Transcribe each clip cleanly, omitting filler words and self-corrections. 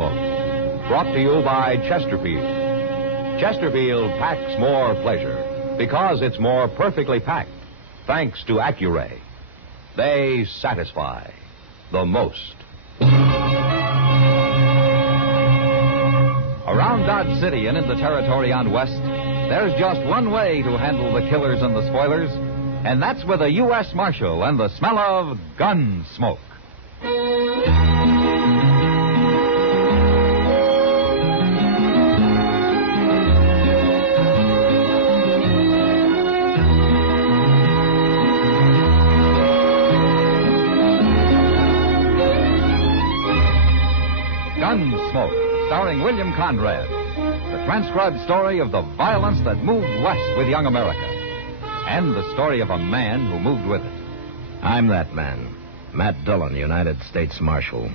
Gunsmoke, brought to you by Chesterfield. Chesterfield packs more pleasure because it's more perfectly packed, thanks to Accuray. They satisfy the most. Around Dodge City and in the territory on West, there's just one way to handle the killers and the spoilers, and that's with a U.S. Marshal and the smell of Gunsmoke. Gunsmoke, starring William Conrad. The transcribed story of the violence that moved west with young America. And the story of a man who moved with it. I'm that man, Matt Dillon, United States Marshal.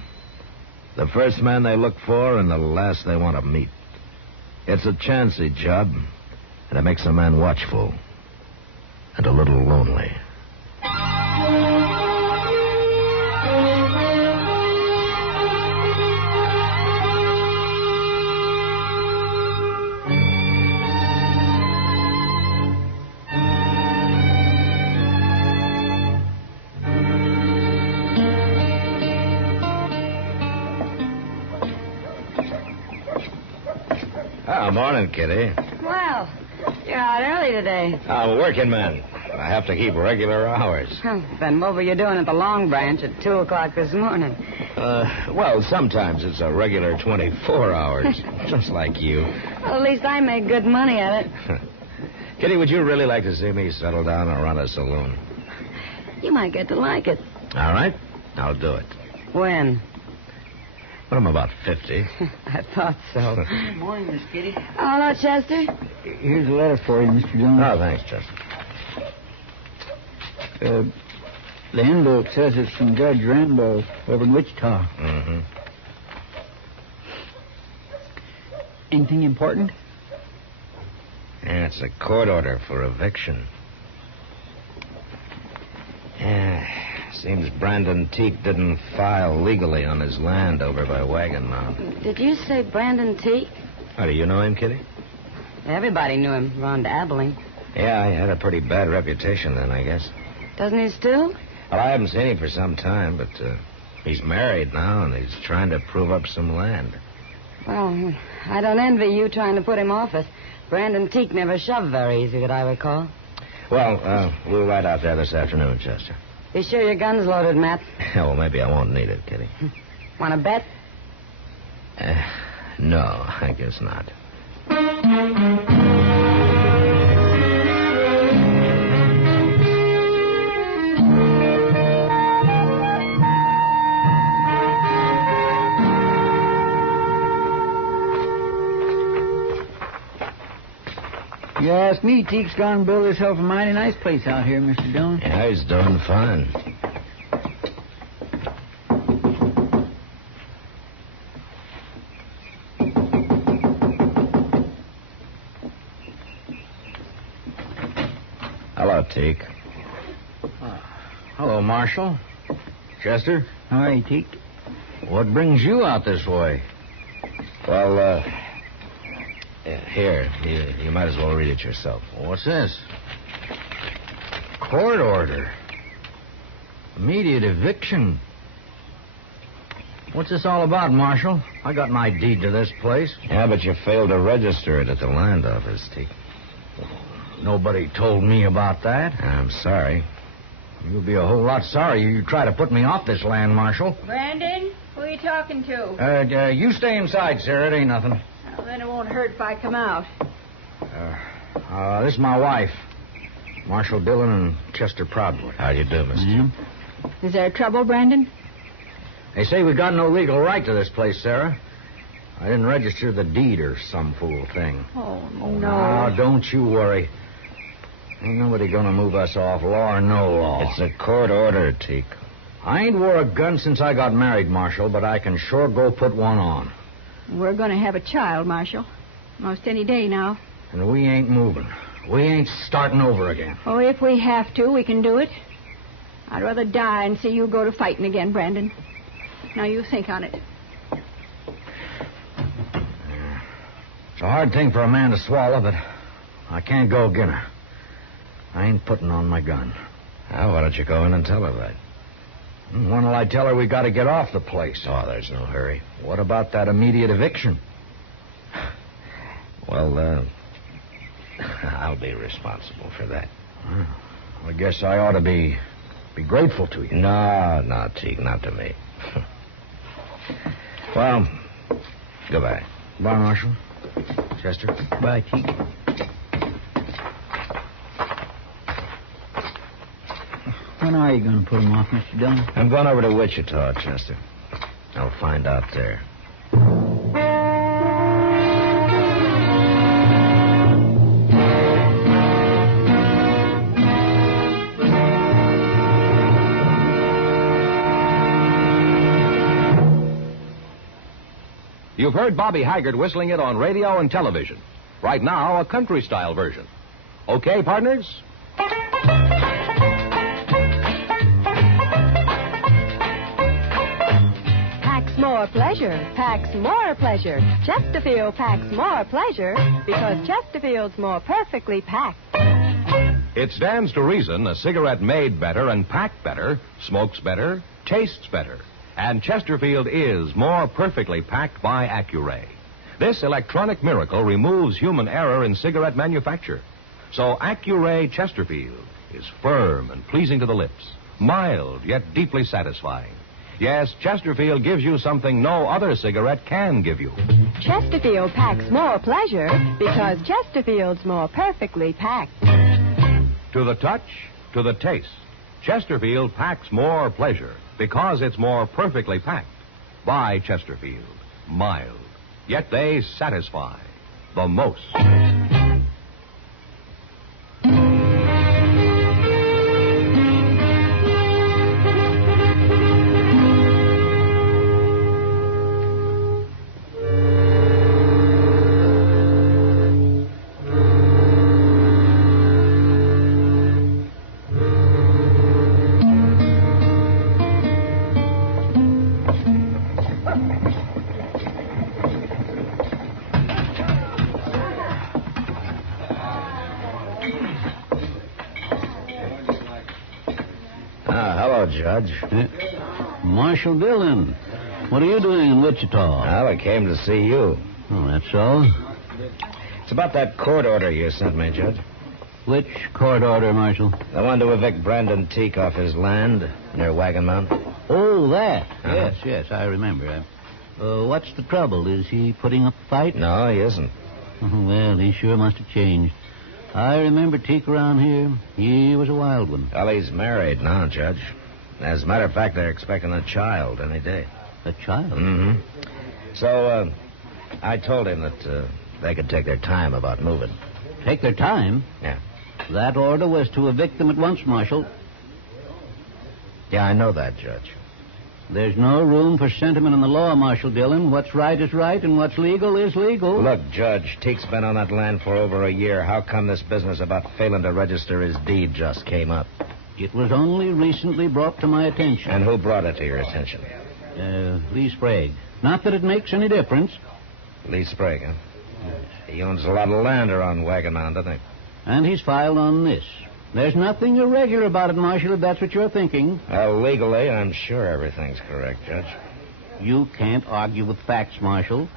The first man they look for and the last they want to meet. It's a chancy job, and it makes a man watchful and a little lonely. Morning, Kitty. Well, you're out early today. I'm a working man. I have to keep regular hours. Then what were you doing at the Long Branch at 2 o'clock this morning? Well, sometimes it's a regular 24 hours, just like you. Well, at least I make good money at it. Kitty, would you really like to see me settle down and run a saloon? You might get to like it. All right, I'll do it. When? When I'm about 50. I thought so. Good morning, Miss Kitty. Oh, hello, Chester. Here's a letter for you, Mr. Jones. Oh, thanks, Chester. The envelope says it's from Judge Rambo over in Wichita. Mm-hmm. Anything important? Yeah, it's a court order for eviction. Yeah, seems Brandon Teague didn't file legally on his land over by Wagon Mound. Did you say Brandon Teague? Oh, do you know him, Kitty? Everybody knew him around Abilene. Yeah, he had a pretty bad reputation then, I guess. Doesn't he still? Well, I haven't seen him for some time, but he's married now, and he's trying to prove up some land. Well, I don't envy you trying to put him off it. Brandon Teague never shoved very easy, that I recall. Well, we'll ride out there this afternoon, Chester. Be sure your gun's loaded, Matt. Well, maybe I won't need it, Kitty. Want to bet? No, I guess not. You ask me, Teague's gone and built himself a mighty nice place out here, Mr. Dillon. Yeah, he's doing fine. Hello, Teague. Hello, Marshal. Chester? How are you, Teague? What brings you out this way? Well, here, you might as well read it yourself. What's this? Court order. Immediate eviction. What's this all about, Marshal? I got my deed to this place. Yeah, but you failed to register it at the land office, Teague. Nobody told me about that. I'm sorry. You'll be a whole lot sorry you try to put me off this land, Marshal. Brandon, who are you talking to? You stay inside, Sarah. It ain't nothing. Well, then it won't hurt if I come out. This is my wife, Marshal Dillon and Chester Proudwood. How do you do, Mr. Is there trouble, Brandon? They say we got no legal right to this place, Sarah. I didn't register the deed or some fool thing. Oh, no. Now, don't you worry. Ain't nobody gonna move us off, law or no law. It's a court order, Teague. I ain't wore a gun since I got married, Marshal, but I can sure go put one on. We're going to have a child, Marshal. Most any day now. And we ain't moving. We ain't starting over again. Oh, if we have to, we can do it. I'd rather die and see you go to fighting again, Brandon. Now, you think on it. It's a hard thing for a man to swallow, but I can't go again her. I ain't putting on my gun. Well, why don't you go in and tell her that? When'll I tell her we got to get off the place? Oh, there's no hurry. What about that immediate eviction? Well, I'll be responsible for that. Well, I guess I ought to be grateful to you. No, Teague, not to me. Well, goodbye. Bye, Marshal. Chester. Bye, Teague. When are you going to put him off, Mr. Dillon? I'm going over to Wichita, Chester. I'll find out there. You've heard Bobby Haggard whistling it on radio and television. Right now, a country-style version. Okay, partners? Packs more pleasure, packs more pleasure. Chesterfield packs more pleasure because Chesterfield's more perfectly packed. It stands to reason a cigarette made better and packed better, smokes better, tastes better. And Chesterfield is more perfectly packed by Accuray. This electronic miracle removes human error in cigarette manufacture. So Accuray Chesterfield is firm and pleasing to the lips, mild yet deeply satisfying. Yes, Chesterfield gives you something no other cigarette can give you. Chesterfield packs more pleasure because Chesterfield's more perfectly packed. To the touch, to the taste, Chesterfield packs more pleasure because it's more perfectly packed by Chesterfield. Mild, yet they satisfy the most. Hello, Judge. Marshal Dillon, what are you doing in Wichita? Well, I came to see you. Oh, that's all? It's about that court order you sent me, Judge. Which court order, Marshal? The one to evict Brandon Teak off his land near Wagon Mountain. Oh, that. Uh-huh. Yes, I remember. What's the trouble? Is he putting up a fight? No, he isn't. Well, he sure must have changed. I remember Teak around here. He was a wild one. Well, he's married now, Judge. As a matter of fact, they're expecting a child any day. A child? Mm-hmm. So, I told him that they could take their time about moving. Take their time? Yeah. That order was to evict them at once, Marshal. Yeah, I know that, Judge. There's no room for sentiment in the law, Marshal Dillon. What's right is right, and what's legal is legal. Look, Judge, Teak's been on that land for over a year. How come this business about failing to register his deed just came up? It was only recently brought to my attention. And who brought it to your attention? Lee Sprague. Not that it makes any difference. Lee Sprague, huh? He owns a lot of land around Wagon Mountain, doesn't he? And he's filed on this. There's nothing irregular about it, Marshal, if that's what you're thinking. Well, legally, I'm sure everything's correct, Judge. You can't argue with facts, Marshal.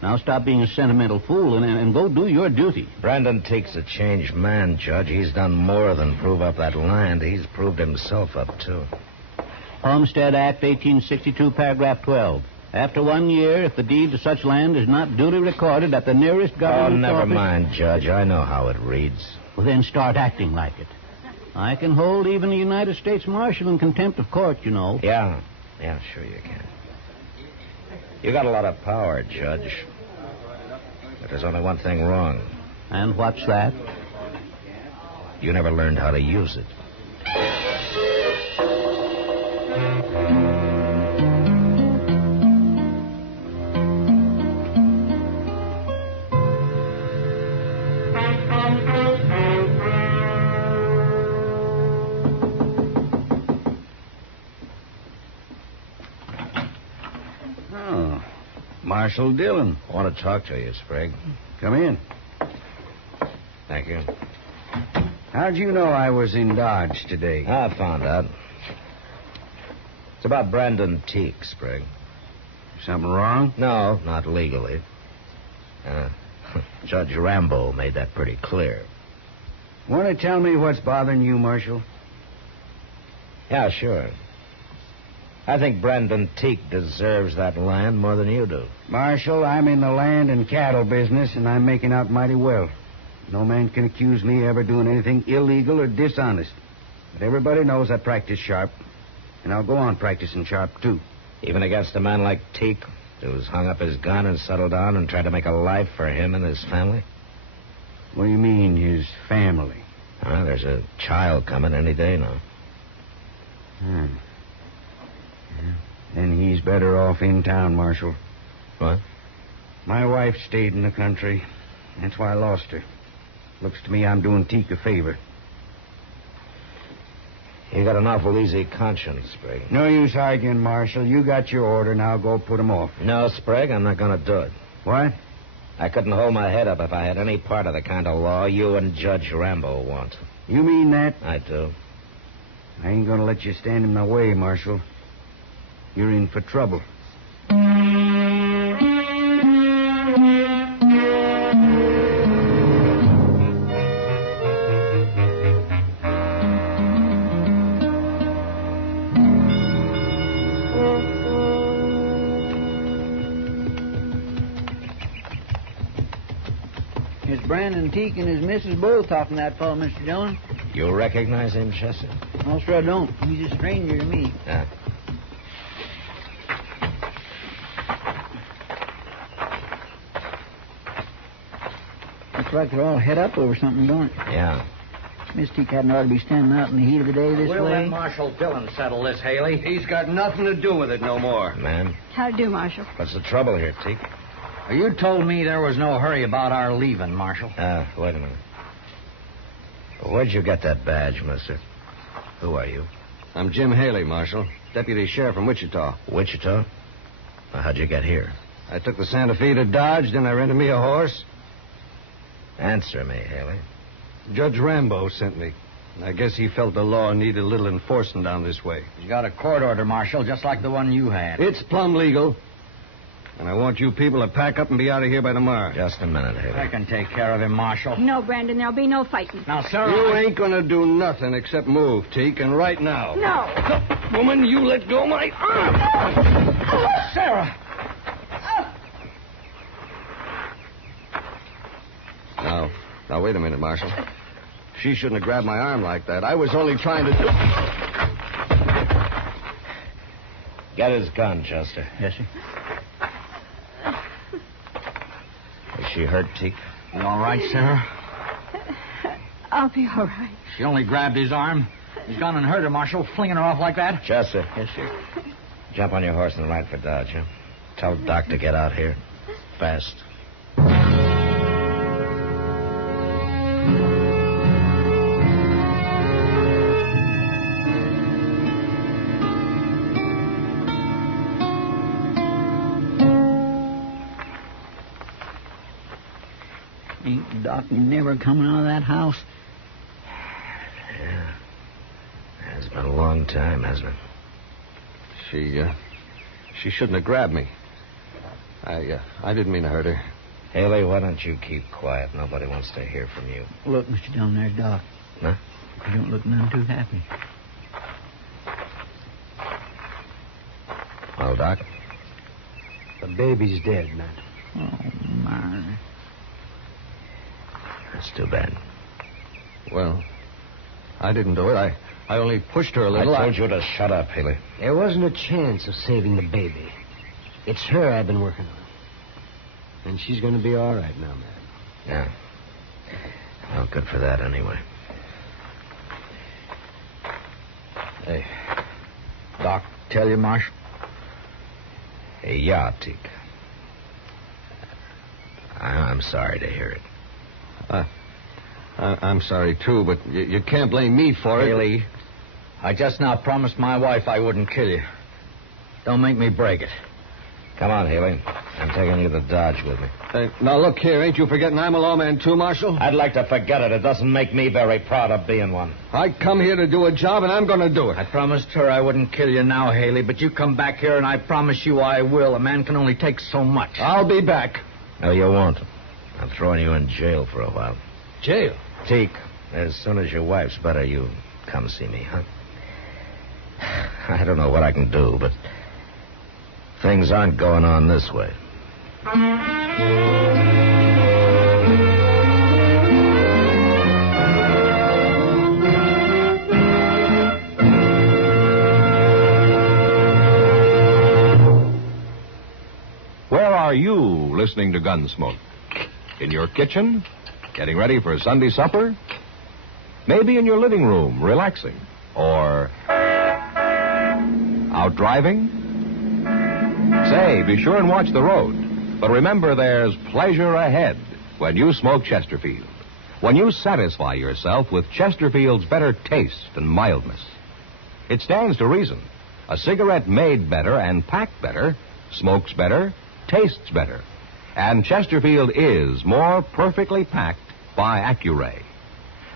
Now stop being a sentimental fool and go do your duty. Brandon Teak's a changed man, Judge. He's done more than prove up that land. He's proved himself up, too. Homestead Act, 1862, paragraph 12. After 1 year, if the deed to such land is not duly recorded at the nearest government never office... mind, Judge. I know how it reads. Well, then start acting like it. I can hold even a United States Marshal in contempt of court, you know. Yeah, sure you can. You got a lot of power, Judge. But there's only one thing wrong. And what's that? You never learned how to use it. Marshal Dillon. I want to talk to you, Sprague. Come in. Thank you. How'd you know I was in Dodge today? I found out. It's about Brandon Teague, Sprague. Something wrong? No, not legally. Judge Rambo made that pretty clear. Want to tell me what's bothering you, Marshal? Yeah, sure. I think Brandon Teague deserves that land more than you do. Marshal, I'm in the land and cattle business, and I'm making out mighty well. No man can accuse me of ever doing anything illegal or dishonest. But everybody knows I practice sharp, and I'll go on practicing sharp, too. Even against a man like Teague, who's hung up his gun and settled down and tried to make a life for him and his family? What do you mean, his family? There's a child coming any day now. Yeah. Then he's better off in town, Marshal. What? My wife stayed in the country. That's why I lost her. Looks to me I'm doing Teague a favor. You got an awful easy conscience, Sprague. No use arguing, Marshal. You got your order. Now go put him off. No, Sprague, I'm not going to do it. What? I couldn't hold my head up if I had any part of the kind of law you and Judge Rambo want. You mean that? I do. I ain't going to let you stand in my way, Marshal. You're in for trouble. It's Brandon Teague and his missus both talking that fellow, Mr. Dillon. You recognize him, Chester? No, sir, I don't. He's a stranger to me. Yeah. Looks like they're all head up over something, don't it? Yeah. Miss Teague hadn't ought to be standing out in the heat of the day this We'll way. let Marshal Dillon settle this, Haley. He's got nothing to do with it no more. Man, How do, Marshal? what's the trouble here, Teague? You told me there was no hurry about our leaving, Marshal. Wait a minute. Where'd you get that badge, mister? Who are you? I'm Jim Haley, Marshal. Deputy Sheriff from Wichita. Wichita? Well, how'd you get here? I took the Santa Fe to Dodge, then I rented me a horse. Answer me, Haley. Judge Rambo sent me. I guess he felt the law needed a little enforcing down this way. You got a court order, Marshal, just like the one you had. It's plumb legal. And I want you people to pack up and be out of here by tomorrow. Just a minute, Haley. I can take care of him, Marshal. No, Brandon, there'll be no fighting. Now, Sarah... You ain't gonna do nothing except move, Teak, and right now. No. Woman, you let go my arm. Sarah! Now, wait a minute, Marshal. She shouldn't have grabbed my arm like that. I was only trying to do... Get his gun, Chester. Yes, sir. Is she hurt, Teak? You all right, Sarah? I'll be all right. She only grabbed his arm. He's gone and hurt her, Marshal, flinging her off like that. Chester. Yes, sir. Jump on your horse and ride for Dodge, huh? Tell Doc to get out here. Fast. Ain't Doc never coming out of that house? Yeah. It's been a long time, hasn't it? She shouldn't have grabbed me. I didn't mean to hurt her. Haley, why don't you keep quiet? Nobody wants to hear from you. Look, Mr. Dillon, there's Doc. Huh? You don't look none too happy. Well, Doc? The baby's dead, man. Oh, my. That's too bad. Well, I didn't do it. I only pushed her a little. I told you to shut up, Haley. There wasn't a chance of saving the baby. It's her I've been working on. And she's going to be all right now, man. Yeah. Well, good for that, anyway. Hey, Doc, tell you, Marshal? Hey, yeah, Teak. I'm sorry to hear it. I'm sorry, too, but you can't blame me for it. Haley, I just now promised my wife I wouldn't kill you. Don't make me break it. Come on, Haley. I'm taking you to Dodge with me. Now, look here. Ain't you forgetting I'm a lawman, too, Marshal? I'd like to forget it. It doesn't make me very proud of being one. I come here to do a job, and I'm going to do it. I promised her I wouldn't kill you now, Haley, but you come back here, and I promise you I will. A man can only take so much. I'll be back. No, you won't. I'm throwing you in jail for a while. Jail? Teak, as soon as your wife's better, you come see me, huh? I don't know what I can do, but things aren't going on this way. Where are you listening to Gunsmoke? In your kitchen? Getting ready for Sunday supper? Maybe in your living room, relaxing? Or out driving? Say, be sure and watch the road. But remember, there's pleasure ahead when you smoke Chesterfield. When you satisfy yourself with Chesterfield's better taste and mildness. It stands to reason. A cigarette made better and packed better smokes better, tastes better. And Chesterfield is more perfectly packed by Accuray.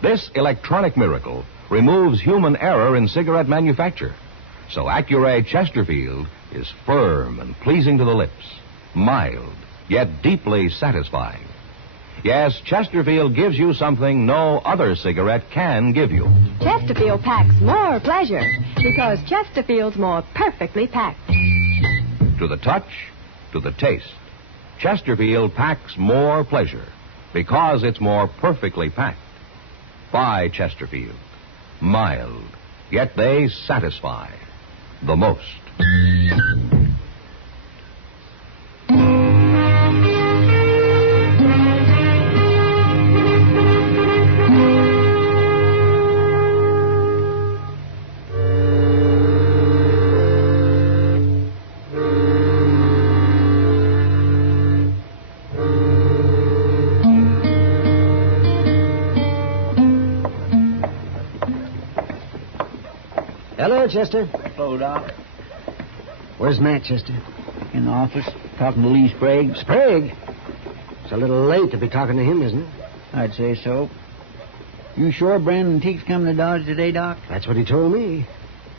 This electronic miracle removes human error in cigarette manufacture. So Accuray Chesterfield is firm and pleasing to the lips, mild, yet deeply satisfying. Yes, Chesterfield gives you something no other cigarette can give you. Chesterfield packs more pleasure because Chesterfield's more perfectly packed. To the touch, to the taste, Chesterfield packs more pleasure because it's more perfectly packed. By Chesterfield. Mild, yet they satisfy the most. Hello, Chester. Hello, Doc. Where's Matt, Chester? In the office, talking to Lee Sprague. Sprague? It's a little late to be talking to him, isn't it? I'd say so. You sure Brandon Teague's coming to Dodge today, Doc? That's what he told me.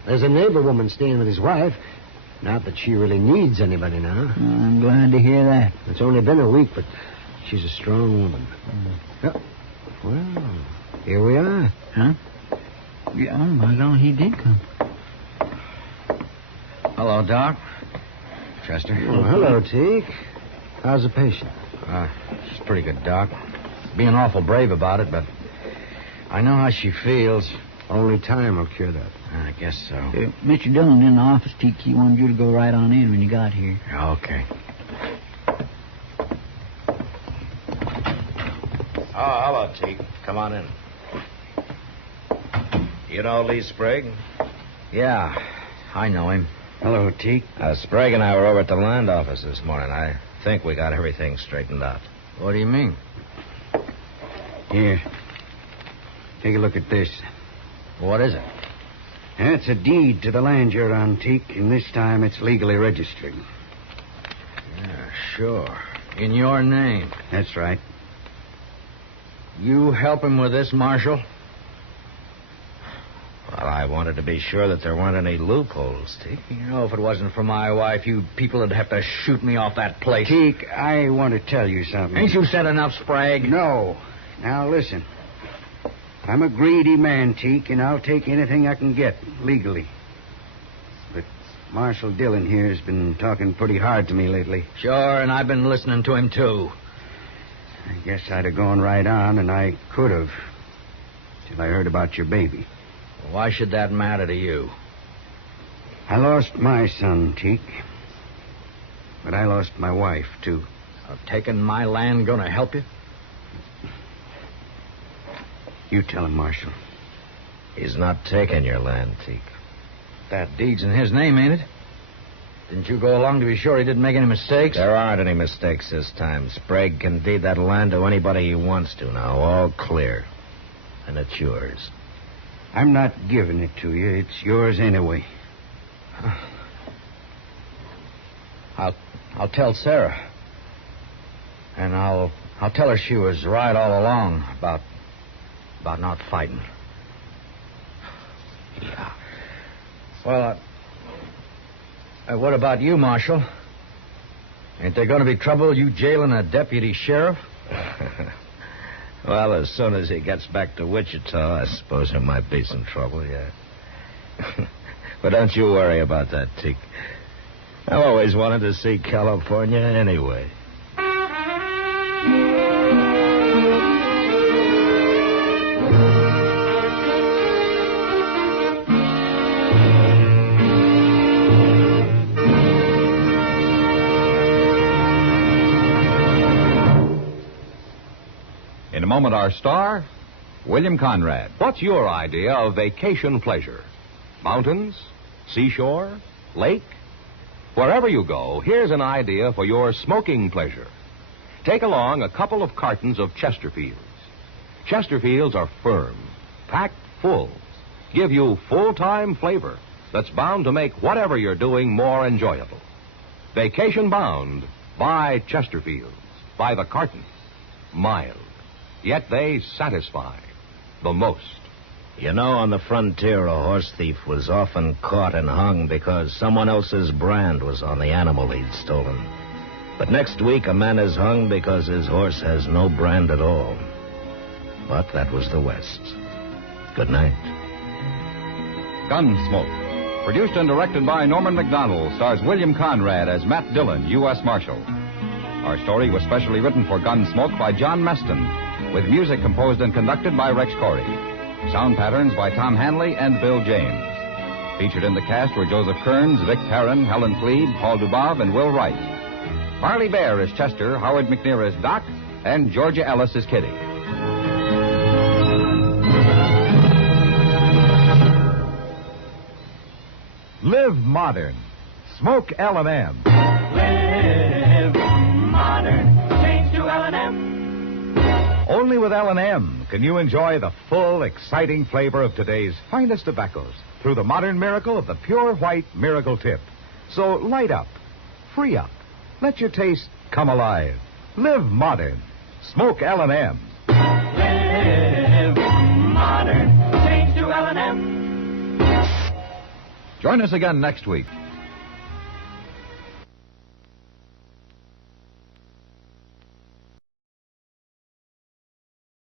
There's a neighbor woman staying with his wife. Not that she really needs anybody now. I'm glad to hear that. It's only been a week, but she's a strong woman. Oh, well, here we are. Huh? Yeah, oh, my God, he did come. Hello, Doc. Chester. Oh, hello, Teague. How's the patient? She's pretty good, Doc. Being awful brave about it, but I know how she feels. Only time will cure that. I guess so. Mr. Dillon's in the office, Teague. He wanted you to go right on in when you got here. Okay. Oh, hello, Teak. Come on in. You know Lee Sprague? Yeah, I know him. Hello, Teak. Sprague and I were over at the land office this morning. I think we got everything straightened out. What do you mean? Here. Take a look at this. What is it? It's a deed to the land you're on, Teak, and this time it's legally registered. Yeah, sure. In your name. That's right. You help him with this, Marshal? Well, I wanted to be sure that there weren't any loopholes, Teak. You know, if it wasn't for my wife, you people would have to shoot me off that place. Teak, I want to tell you something. Ain't you said enough, Sprague? No. Now, listen. I'm a greedy man, Teak, and I'll take anything I can get, legally. But Marshal Dillon here has been talking pretty hard to me lately. Sure, and I've been listening to him, too. I guess I'd have gone right on, and I could have, till I heard about your baby. Why should that matter to you? I lost my son, Teak. But I lost my wife, too. Taking my land gonna help you? You tell him, Marshal. He's not taking your land, Teak. That deed's in his name, ain't it? Didn't you go along to be sure he didn't make any mistakes? There aren't any mistakes this time. Sprague can deed that land to anybody he wants to now. All clear. And it's yours. I'm not giving it to you. It's yours anyway. I'll tell Sarah. And I'll tell her she was right all along about not fighting. Yeah. Well, what about you, Marshal? Ain't there going to be trouble you jailing a deputy sheriff? Well, as soon as he gets back to Wichita, I suppose there might be some trouble, yeah. But don't you worry about that, Teak. I've always wanted to see California anyway. In a moment, our star, William Conrad. What's your idea of vacation pleasure? Mountains? Seashore? Lake? Wherever you go, here's an idea for your smoking pleasure. Take along a couple of cartons of Chesterfields. Chesterfields are firm, packed full, give you full-time flavor that's bound to make whatever you're doing more enjoyable. Vacation bound, buy Chesterfields by the carton. Mild, yet they satisfy the most. You know, on the frontier, a horse thief was often caught and hung because someone else's brand was on the animal he'd stolen. But next week, a man is hung because his horse has no brand at all. But that was the West. Good night. Gunsmoke. Produced and directed by Norman Macdonnell, stars William Conrad as Matt Dillon, U.S. Marshal. Our story was specially written for Gunsmoke by John Meston, with music composed and conducted by Rex Corey. Sound patterns by Tom Hanley and Bill James. Featured in the cast were Joseph Kearns, Vic Perrin, Helen Cleve, Paul Dubov, and Will Wright. Marley Bear is Chester, Howard McNear is Doc, and Georgia Ellis is Kitty. Live modern. Smoke L&M. Live modern. Change to L&M. Only with L&M can you enjoy the full, exciting flavor of today's finest tobaccos through the modern miracle of the pure white Miracle Tip. So light up, free up, let your taste come alive. Live modern. Smoke L&M. Live modern. Change to L&M. Join us again next week